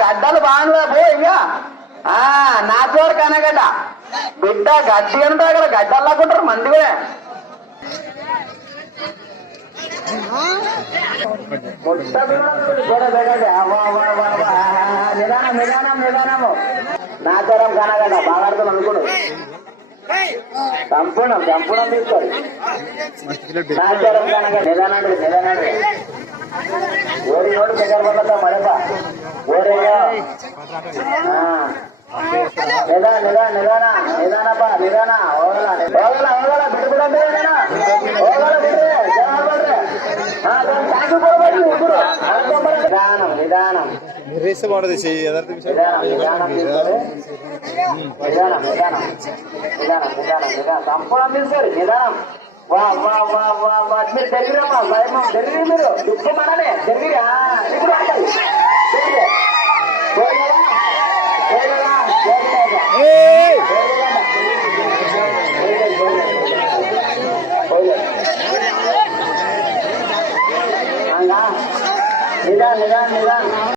గడ్డలు బాగా పో ఇంకా నాచోరు కనగడ్డ బిడ్డ గడ్డి అంటారు కదా గడ్డలు లాక్కుంటారు మంది కూడా నిదానం నిదానం నిదానము నాచోరం కనగడ్డ బాగా అర్థం అనుకోడు సంపూర్ణం సంపూర్ణం తీసుకోరు నాచోరం కనగడ్డ నిదానండి నిదానండి ఓడి ఓడి దగ్గర పడతా మడప ఓరేగా నిదాన నిదాన నిదాన నిదానప్ప నిదాన ఓగల ఓగల ఓగల బిడ్డ నిదానం నిదానం నిదానం నిదానం నిదానం నిదానం నిదానం సంపూర్ణం తీసుకోరు నిదానం వా వా వా వా వా మీరు జరిగిరమ్మా భయమా జరిగి మీరు దుఃఖమననే జరిగిరా ఇప్పుడు నిదాన్ నిదాన్ నిదాన్